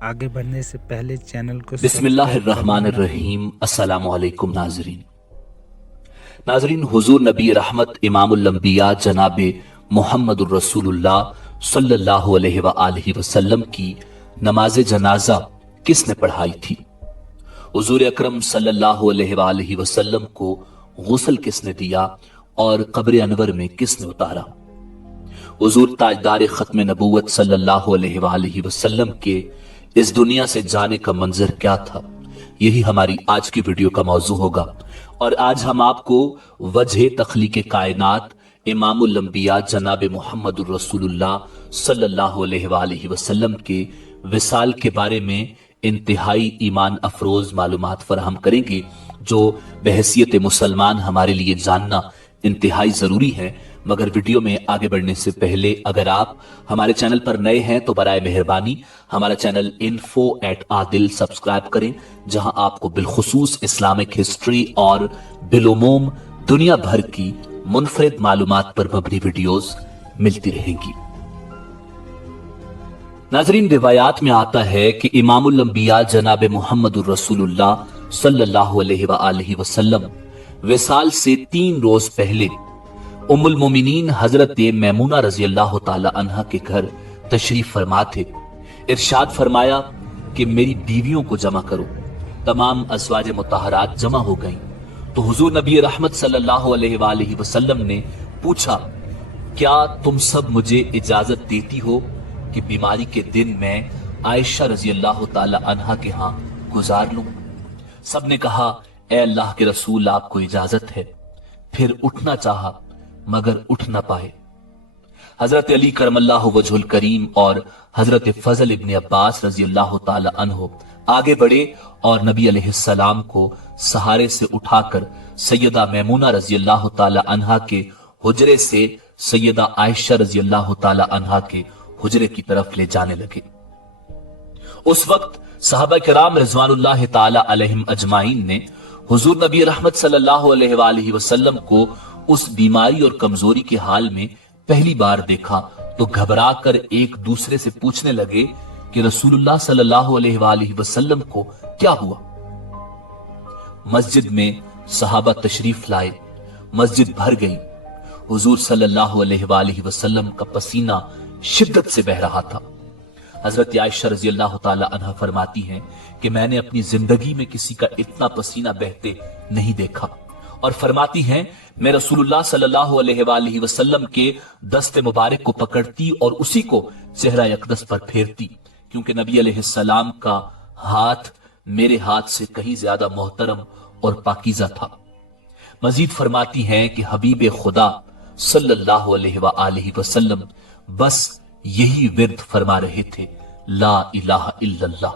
आगे बढ़ने से पहले चैनल को बिस्मिल्लाहिर्रहमानिर्रहीम। अस्सलामु अलैकुम नाजरीन, हुजूर नबी रहमत इमामुल अंबिया जनाब मोहम्मदुर रसूलुल्लाह सल्लल्लाहु अलैहि वसल्लम की नमाज जनाजा किसने पढ़ाई थी? हुजूर अकरम सल्लल्लाहु अलैहि वसल्लम को गुस्ल किसने दिया और कब्र अनवर में किसने उतारा? हुजूर ताजदार खत्म नबूवत सल्लल्लाहु अलैहि वसल्लम के इस दुनिया से जाने का मंजर क्या था? यही हमारी आज की वीडियो का मौजू होगा। और आज हम आपको वजह तख्लीक कायनात इमामुल अंबिया जनाब मोहम्मदुर रसूलुल्लाह सल्लल्लाहु अलैहि वसल्लम के विसाल के बारे में इंतहाई ईमान अफरोज मालूमात फराहम करेंगे, जो बहैसियत मुसलमान हमारे लिए जानना इंतहाई जरूरी है। मगर वीडियो में आगे बढ़ने से पहले अगर आप हमारे चैनल पर नए हैं तो बराए मेहरबानी हमारा चैनल info@adil सब्सक्राइब करें, जहां आपको बिलखुसूस इस्लामिक हिस्ट्री और बिलोमोम दुनिया भर की मुनफरिद मालूमात पर मबनी वीडियोस मिलती रहेंगी। नाजरीन, रिवायात में आता है कि इमामुल अंबिया जनाब मोहम्मदुर रसूलुल्लाह सल्लल्लाहु अलैहि वसल्लम विसाल से 3 रोज पहले उम्मुल मोमिनीन हजरत मैमूना रजी अल्लाह ताला अन्हा के घर तशरीफ फरमा थे। इरशाद फरमाया कि मेरी बीवियों को जमा करो। तमाम अज़वाज मुतहरात जमा हो गईं। तो हुजूर नबी रहमत सल्लल्लाहु अलैहि वसल्लम ने पूछा, क्या तुम सब मुझे इजाजत देती हो कि बीमारी के दिन मैं आयशा रजी अल्लाह ताला अन्हा के यहाँ गुजार लूं? सब ने कहा, ए अल्लाह के रसूल, आपको इजाजत है। फिर उठना चाहा मगर उठ न पाए। हजरत अली करमल्लाहु वजहुल करीम और हजरत फजल इब्न अब्बास रजी अल्लाह ताला अन्हो आगे बढ़े और नबी अलैहिस्सलाम को सहारे से उठाकर सैयदा मैमूना रजी अल्लाह ताला अन्हा के हुजरे से सैयदा आयशा रजी अल्लाह ताला अन्हा के हुजरे की तरफ ले जाने लगे। उस वक्त सहाबा किराम रिजवानुल्लाह ताला अलैहिम अजमाइन ने हुजूर नबी रहमत सल्लल्लाहु अलैहि वसल्लम को उस बीमारी और कमजोरी के हाल में पहली बार देखा तो घबरा कर एक दूसरे से पूछने लगे कि रसूलुल्लाह सल्लल्लाहु अलैहि वसल्लम को क्या हुआ। मस्जिद में सहाबा तशरीफ लाए, मस्जिद भर गई। हुजूर सल्लल्लाहु अलैहि वसल्लम का पसीना शिद्दत से बह रहा था। हजरत आयशा रजी अल्लाह ताला अन्हा फरमाती हैं कि मैंने अपनी जिंदगी में किसी का इतना पसीना बहते नहीं देखा। और फरमाती हैं, मैं रसूलुल्लाह सल्लल्लाहु अलैहि वसल्लम के दस्ते मुबारक को पकड़ती और उसी को चेहरा अक़दस पर फेरती, क्योंकि नबी अलैहिस्सलाम का हाथ मेरे हाथ से कहीं ज्यादा मोहतरम और पाकीज़ा था। मजीद फरमाती हैं कि हबीब खुदा सल्लल्लाहु अलैहि वसल्लम बस यही विर्द फरमा रहे थे, ला इलाहा इल्लल्लाह।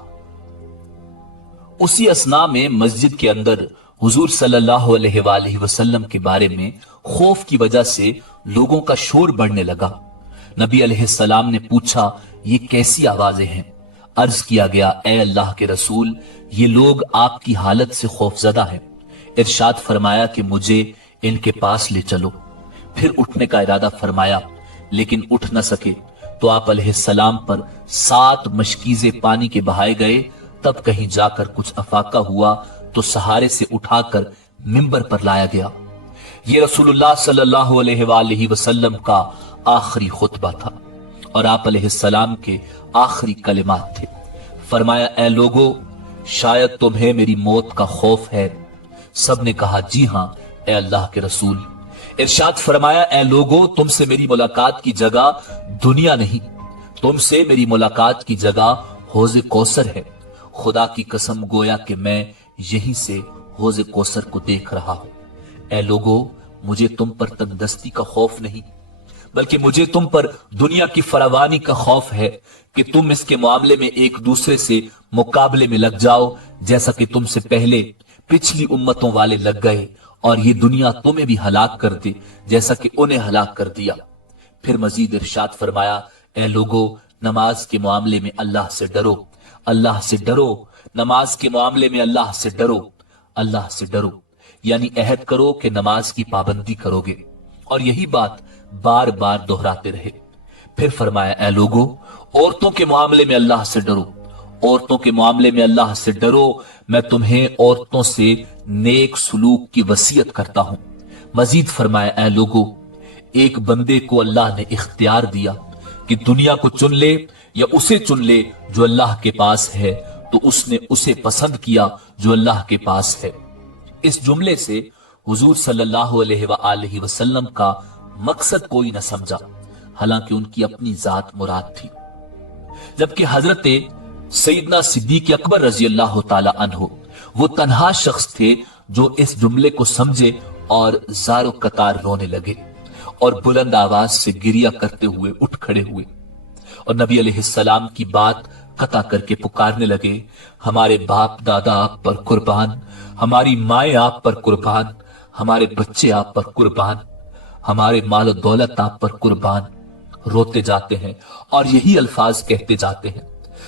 उसी असना में मस्जिद के अंदर हुजूर सल्लल्लाहु अलैहि वसल्लम के बारे में खौफ की वजह से लोगों का शोर बढ़ने लगा। नबी अलैहिस्सलाम ने पूछा, ये कैसी आवाजें हैं? अर्ज किया गया, ए अल्लाह के रसूल, ये लोग आपकी हालत से खौफजदा हैं। इरशाद फरमाया कि मुझे इनके पास ले चलो। फिर उठने का इरादा फरमाया, लेकिन उठ न सके तो आप अलैहिस्सलाम पर 7 मशकीजे पानी के बहाए गए। तब कहीं जाकर कुछ अफाका हुआ तो सहारे से उठाकर मिंबर पर लाया गया। ये रसूलुल्लाह सल्लल्लाहु अलैहि वसल्लम का आखिरी खुतबा था और आप अलैहिस्सलाम के आखिरी कलिमात थे। फरमाया, ए लोगो, शायद तुम्हें मेरी मौत का खौफ है। सब ने कहा, जी हां ए अल्लाह के रसूल। इरशाद फरमाया, ए लोगो, तुमसे मेरी मुलाकात की जगह दुनिया नहीं, तुमसे मेरी मुलाकात की जगह हौज़े कौसर है। खुदा की कसम, गोया कि मैं यहीं से हौज़े कौसर को देख रहा हूं। ए लोगो, मुझे तुम पर तंगदस्ती का खौफ नहीं, बल्कि मुझे तुम पर दुनिया की फरावानी का खौफ है कि तुम इसके मामले में एक दूसरे से मुकाबले में लग जाओ, जैसा कि तुमसे पहले पिछली उम्मतों वाले लग गए और ये दुनिया तुम्हें भी हलाक कर दे, जैसा कि उन्हें हलाक कर दिया। फिर मजीद इरशाद फरमाया, ए लोगो, नमाज के मामले में अल्लाह से डरो, अल्लाह से डरो। नमाज के मामले में अल्लाह से डरो, अल्लाह से डरो, यानी अहद करो कि नमाज की पाबंदी करोगे। और यही बात बार बार दोहराते रहे। फिर फरमाया, ऐ लोगो, औरतों के मामले में अल्लाह से डरो, औरतों के मामले में अल्लाह से डरो, मैं तुम्हें औरतों से नेक सुलूक की वसीयत करता हूं। मजीद फरमाया, ऐ लोगों, एक बंदे को अल्लाह ने इख्तियार दिया कि दुनिया को चुन ले या उसे चुन ले जो अल्लाह के पास है, तो उसने उसे पसंद किया जो अल्लाह के पास है। इस जुमले से हुजूर सल्लल्लाहु अलैहि वसल्लम का मकसद कोई न समझा, हालांकि उनकी अपनी जात मुराद थी। जबकि हजरत सैयदना सिद्दीक अकबर रजी अल्लाह ताला अन्हु वो तन्हा शख्स थे जो इस जुमले को समझे और ज़ारो कतार रोने लगे और बुलंद आवाज से गिरिया करते हुए उठ खड़े हुए और नबी अलैहिस्सलाम की बात कता करके पुकारने लगे, हमारे बाप दादा आप पर कुर्बान, हमारी माएं आप पर कुर्बान, हमारे बच्चे आप पर कुर्बान, हमारे माल दौलत आप पर कुर्बान। रोते जाते हैं और यही अल्फाज कहते जाते हैं।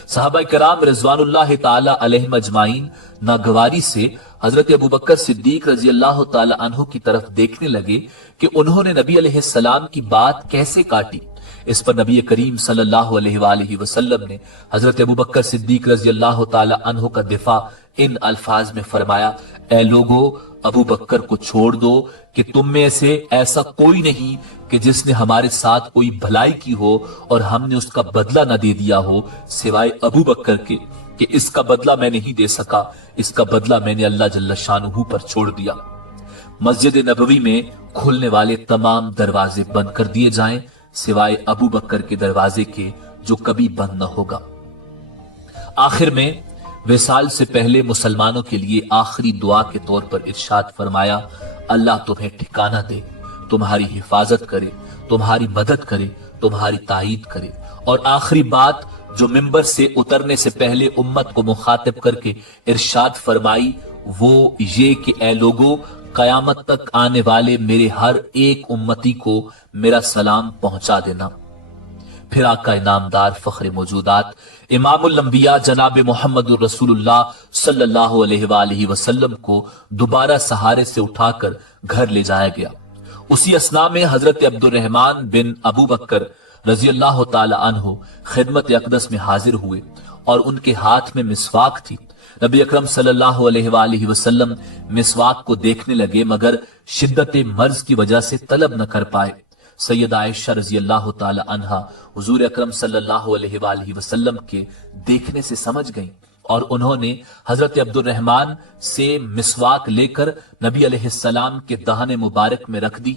सहाबा कराम रिजवानुल्लाह ताला अलैहिम अजमाइन नागवारी से हजरत अबू बकर सिद्दीक रजी अल्लाह ताला अन्हु की तरफ देखने लगे कि उन्होंने नबी अलैहिस्सलाम की बात कैसे काटी। इस पर नबी करीम सल्लल्लाहु अलैहि वसल्लम ने हजरत अबू बकर सिद्दीक रजी अल्लाह ताला अन्हु का दिफा इन अल्फाज में फरमाया, ए लोगो, अबू बकर को छोड़ दो कि तुम में से ऐसा कोई नहीं कि जिसने हमारे साथ कोई भलाई की हो और हमने उसका बदला न दे दिया हो, सिवाय अबू बकर के कि इसका बदला मैं नहीं दे सका, इसका बदला मैंने अल्लाह जल्ल शानुहु पर छोड़ दिया। मस्जिद नबवी में खुलने वाले तमाम दरवाजे बंद कर दिए जाएं, सिवाय अबू बकर के दरवाजे के जो कभी बंद न होगा। आखिर में विसाल से पहले मुसलमानों के लिए आखिरी दुआ के तौर पर इरशाद फरमाया, अल्लाह तुम्हें ठिकाना दे, तुम्हारी हिफाजत करे, तुम्हारी मदद करे, तुम्हारी ताईद करे। और आखिरी बात जो मिंबर से उतरने से पहले उम्मत को मुखातिब करके इरशाद फरमाई वो ये कि ए लोगो, कयामत तक आने वाले मेरे हर एक उम्मती को मेरा सलाम पहुंचा देना। फिर आका इनामदार फख्र मौजूदात इमामुल अंबिया जनाब मोहम्मद रसूलुल्लाह सल्लल्लाहु अलैहि वसल्लम को दोबारा सहारे से उठाकर घर ले जाया गया। उसी असना में हजरत अब्दुर्रहमान बिन अबू बकर रजी अल्लाह ताला अन्हु खिदमत अक़दस में हाजिर हुए और उनके हाथ में मिसवाक थी। नबी अकरम सल्लल्लाहु अलैहि वसल्लम मिसवाक को देखने लगे मगर शिद्दत मर्ज की वजह से तलब न कर पाए। सैयदा आयशा रजी अल्लाह ताला अन्हा हुजूर अकरम सल्लल्लाहु अलैहि वसल्लम के देखने से समझ गईं और उन्होंने हजरत अब्दुर्रहमान से मिसवाक लेकर नबी अलैहिस्सलाम के दहने मुबारक में रख दी,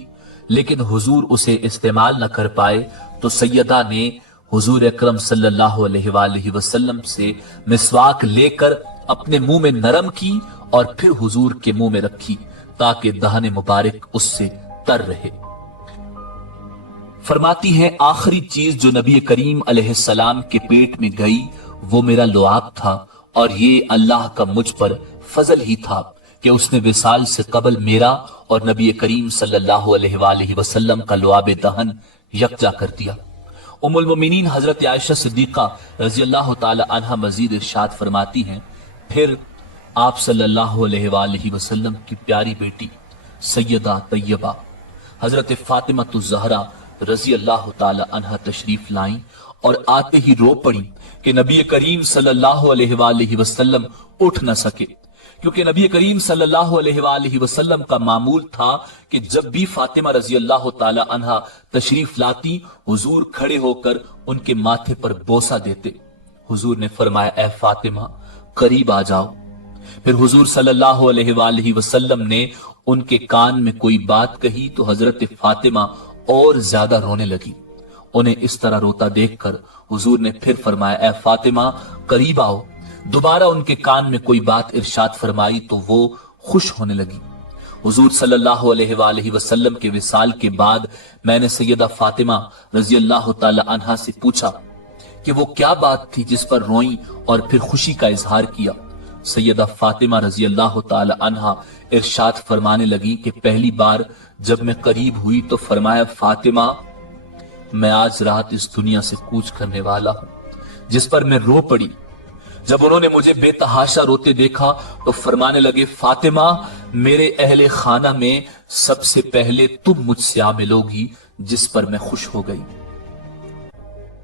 लेकिन हुजूर उसे इस्तेमाल न कर पाए तो सैयदा ने हुजूर अकरम सल्लल्लाहु अलैहि वसल्लम से मिसवाक लेकर अपने मुंह में नरम की और फिर हुजूर के मुंह में रखी ताकि दहने मुबारक उससे तर रहे। फरमाती है, आखिरी चीज जो नबी करीम अलैहिस्सलाम के पेट में गई वो मेरा लुआब था और ये अल्लाह का मुझ पर फजल ही था कि उसने विसाल से कबल मेरा और नबी करीम सल्लल्लाहु अलैहि वसल्लम का लुआब दहन यकजा कर दिया। उम्मुल मोमिनीन हजरत आयशा सिद्दीका रजी अल्लाह ताला अन्हा मजीद इरशाद फरमाती हैं, फिर आप सल्लल्लाहु अलैहि वसल्लम की प्यारी बेटी सैयदा तैयबा हजरत फातिमा ज़हरा रजी अल्लाह ताला अन्हा तशरीफ लाई और आते ही रो पड़ी कि नबी करीम सल्लल्लाहु अलैहि वसल्लम उठ न सके, क्योंकि नबी करीम सल्लल्लाहु अलैहि वसल्लम का मामूल था कि जब भी फातिमा रजी अल्लाह ताला अन्हा तशरीफ लाती हुजूर खड़े होकर उनके माथे पर बोसा देते। हुजूर ने फरमाया, ए फातिमा करीब आ जाओ। फिर हुजूर सल्लल्लाहु अलैहि वसल्लम ने उनके कान में कोई बात कही तो हजरत फातिमा और ज्यादा रोने लगी। उन्हें इस तरह रोता देखकर हुजूर ने फिर फरमाया, ए फातिमा करीब आओ। दोबारा उनके कान में कोई बात इरशाद फरमाई तो वो खुश होने लगी। हुजूर सल्लल्लाहु अलैहि वसल्लम के विसाल के बाद मैंने सैयदा फातिमा रजी अल्लाह ताला अन्हा से पूछा कि वो क्या बात थी जिस पर रोई और फिर खुशी का इजहार किया। सैयदा फातिमा रजी अल्लाह ताला अन्हा इरशाद फरमाने लगी कि पहली बार जब मैं करीब हुई तो फरमाया, फातिमा मैं आज रात इस दुनिया से कूच करने वाला हूं, जिस पर मैं रो पड़ी। जब उन्होंने मुझे बेतहाशा रोते देखा तो फरमाने लगे, फातिमा मेरे अहले खाना में सबसे पहले तुम मुझसे आ मिलोगी, जिस पर मैं खुश हो गई।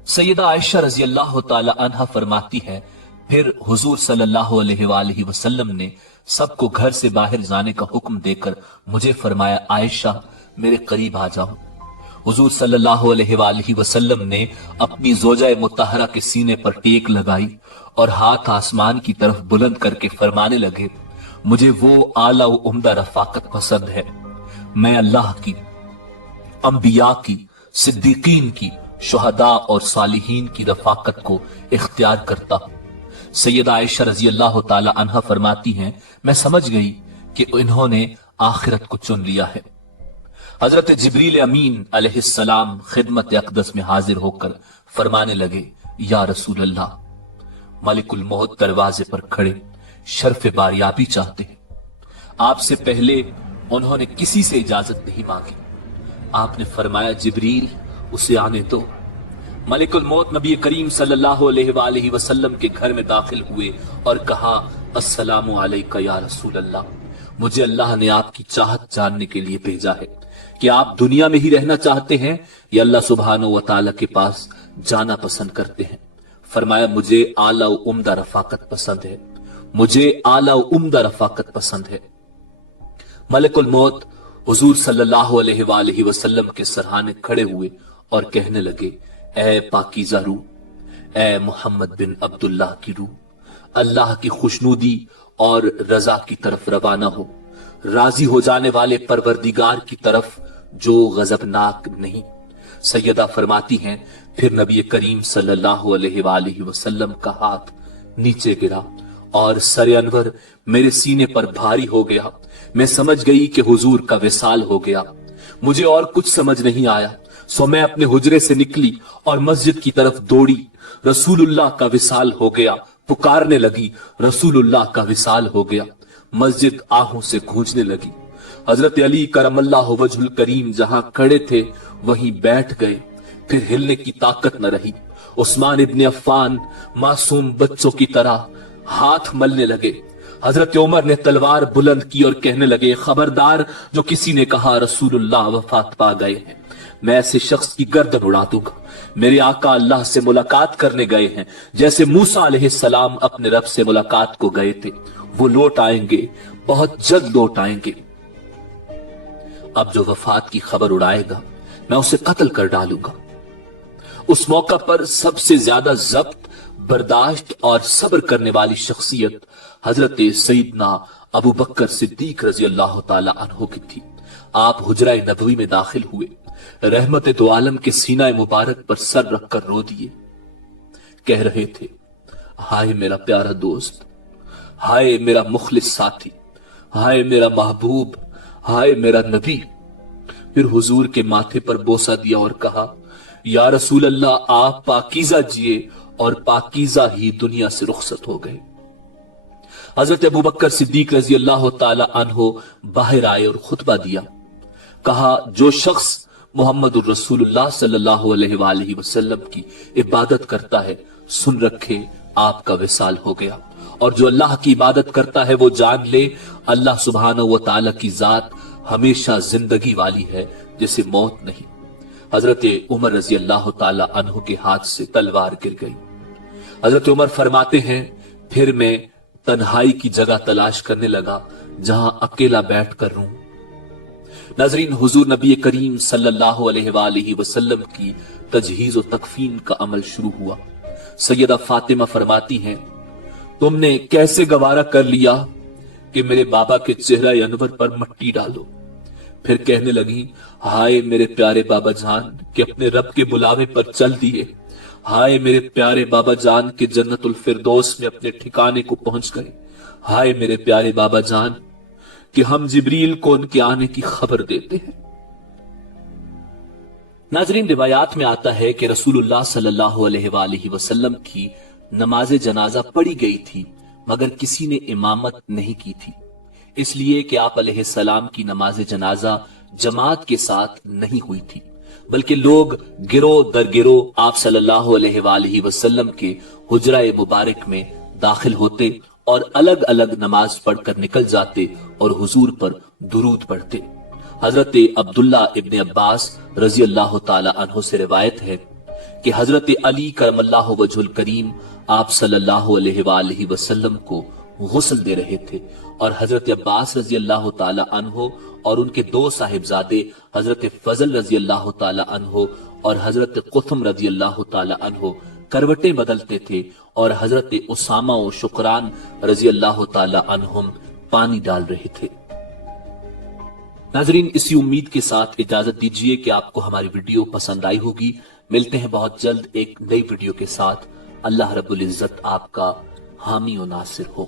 सैयदा आयशा रजी अल्लाह ताला अन्हा फरमाती है, फिर हुजूर सल्लल्लाहु अलैहि वआलिहि वसल्लम ने सबको घर से बाहर जाने का हुक्म देकर मुझे फरमाया, आयशा मेरे करीब आ जाओ। हुजूर सल्लल्लाहु अलैहि वआलिहि वसल्लम ने अपनी ज़ौजा मुत्तहरा के सीने पर टेक लगाई और हाथ आसमान की तरफ बुलंद करके फरमाने लगे, मुझे वो आला व उम्दा रफाकत पसंद है। मैं अल्लाह की, अंबिया की, सिद्दीकीन की, शुहदा और सालिहीन की रफाकत को इख्तियार करता हूं। सैयदा आयशा रजी अल्लाह ताला अन्हा फरमाती हैं, मैं समझ गई कि इन्होंने आखिरत को चुन लिया है। हजरत जिब्रील अमीन अलैहिस्सलाम खिदमत अक़दस में हाजिर होकर फरमाने लगे, या रसूल अल्लाह, मलिकुल मौत दरवाजे पर खड़े शर्फ बारियाबी चाहते हैं। आपसे पहले उन्होंने किसी से इजाजत नहीं मांगी। आपने फरमाया, जिब्रील उसे आने दो। मलिकुल मौत नबी करीम सल्लल्लाहु अलैहि वसल्लम के घर में दाखिल हुए और कहा, अस्सलामु अलैका या रसूल अल्लाह, मुझे अल्लाह ने आपकी चाहत जानने के लिए भेजा है कि आप दुनिया में ही रहना चाहते हैं या अल्लाह सुब्हानहू व तआला के पास जाना पसंद करते हैं। फरमाया, मुझे आला व उम्दा रफाकत पसंद है, मुझे आला व उम्दा रफाकत पसंद है। मलिकुल मौत हुजूर सल्लल्लाहु अलैहि वसल्लम के सरहाने खड़े हुए और कहने लगे, ए पाकीज़ा रूह, ए मोहम्मद बिन अब्दुल्लाह की रूह, अल्लाह की खुशनुदी और रजा की तरफ रवाना हो, राजी हो जाने वाले परवरदिगार की तरफ जो गजबनाक नहीं। सैयदा फरमाती हैं, फिर नबी करीम सल्लल्लाहु अलैहि वसल्लम का हाथ नीचे गिरा और सरे अनवर मेरे सीने पर भारी हो गया। मैं समझ गई कि हुजूर का विसाल हो गया। मुझे और कुछ समझ नहीं आया, सो मैं अपने हुजरे से निकली और मस्जिद की तरफ दौड़ी। रसूलुल्लाह का विसाल हो गया, पुकारने लगी, रसूलुल्लाह का विसाल हो गया। मस्जिद आहों से गूंजने लगी। हजरत अली करमल्लाहु वजहुल करीम जहां खड़े थे वहीं बैठ गए, फिर हिलने की ताकत न रही। उस्मान इब्ने अफ्फान मासूम बच्चों की तरह हाथ मलने लगे। हजरत उमर ने तलवार बुलंद की और कहने लगे, खबरदार जो किसी ने कहा रसूलुल्लाह वफात पा गए हैं, मैं ऐसे शख्स की गर्दन उड़ा दूंगा। मेरे आका अल्लाह से मुलाकात करने गए हैं, जैसे मूसा अलैहिस्सलाम अपने रब से मुलाकात को गए थे। वो लौट आएंगे, बहुत जल्द लौट आएंगे। अब जो वफात की खबर उड़ाएगा मैं उसे कत्ल कर डालूंगा। उस मौका पर सबसे ज्यादा जब्त, बर्दाश्त और सब्र करने वाली शख्सियत हजरत सईदना अबू बकर सिद्दीक रजी अल्लाह ताला अन्हु की थी। आप हुजरा नबवी में दाखिल हुए, रहमत दो आलम के सीना मुबारक पर सर रखकर रो दिए। कह रहे थे, हाय मेरा प्यारा दोस्त, हाय मेरा मुखलिस साथी, हाय मेरा महबूब, हाय मेरा नबी। फिर हुजूर के माथे पर बोसा दिया और कहा, या रसूल अल्लाह, आप पाकीज़ा जिए और पाकीज़ा ही दुनिया से रुखसत हो गए। हजरत अबू बकर सिद्दीक रजी अल्लाह ताला अन्हो बाहर आए और खुतबा दिया। कहा, जो शख्स मोहम्मद रसूलुल्लाह सल्लल्लाहु अलैहि वसल्लम की इबादत करता है, सुन रखे आपका विसाल हो गया। और जो अल्लाह की इबादत करता है वो जान ले, अल्लाह सुब्हानहू व तआला की जात हमेशा जिंदगी वाली है, जैसे मौत नहीं। हजरत उमर रजी अल्लाह ताला अन्हु के हाथ से तलवार गिर गई। हजरत उमर फरमाते हैं, फिर मैं तन्हाई की जगह तलाश करने लगा जहां अकेला बैठकर रूं। नाजरीन, हुजूर नबी करीम सल्लल्लाहु अलैहि वसल्लम की तजहीज और तकफीन का अमल शुरू हुआ। सैयदा फातिमा फरमाती हैं, तुमने कैसे गवारा कर लिया कि मेरे बाबा के चेहरा अनवर पर मट्टी डालो। फिर कहने लगी, हाय मेरे प्यारे बाबा जान कि अपने रब के बुलावे पर चल दिए। हाय मेरे प्यारे बाबा जान के जन्नतुल फिरदौस में अपने ठिकाने को पहुंच गए। हाय मेरे प्यारे बाबा जान कि हम जिब्रील को उनके आने की खबर देते हैं। नाजरीन, रिवायात में आता है कि रसूलुल्लाह सल्लल्लाहु अलैहि वसल्लम की नमाज जनाजा पढ़ी गई थी, मगर किसी ने इमामत नहीं की थी, इसलिए कि आप अलैहिस्सलाम की नमाज जनाजा जमात के साथ नहीं हुई थी, बल्कि लोग गिरोह दर गिरोह आप सल्लल्लाहु अलैहि वसल्लम के हुजरा मुबारक में दाखिल होते और अलग अलग नमाज पढ़कर निकल जाते और हुजूर पर दुरूद पढ़ते। हजरत अब्दुल्ला इब्ने अब्बास रजी अल्लाह ताला अन्हु से रिवायत है कि हजरत अली करमल्लाहु वजहुल करीम آپ صلی اللہ علیہ وآلہ وسلم کو غسل دے رہے تھے اور حضرت عباس رضی اللہ تعالی عنہ اور ان کے دو صاحبزادے حضرت فضل رضی اللہ تعالی عنہ اور حضرت قثم رضی اللہ تعالی عنہ کروٹیں بدلتے تھے اور حضرت اسامہ و شکران رضی اللہ تعالی عنہم پانی ڈال رہے تھے۔ ناظرین، اسی امید کے ساتھ اجازت دیجئے کہ آپ کو ہماری ویڈیو پسند آئی ہوگی۔ ملتے ہیں بہت جلد ایک نئی ویڈیو کے ساتھ۔ اللہ رب العزت آپ کا حامی و ناصر ہو۔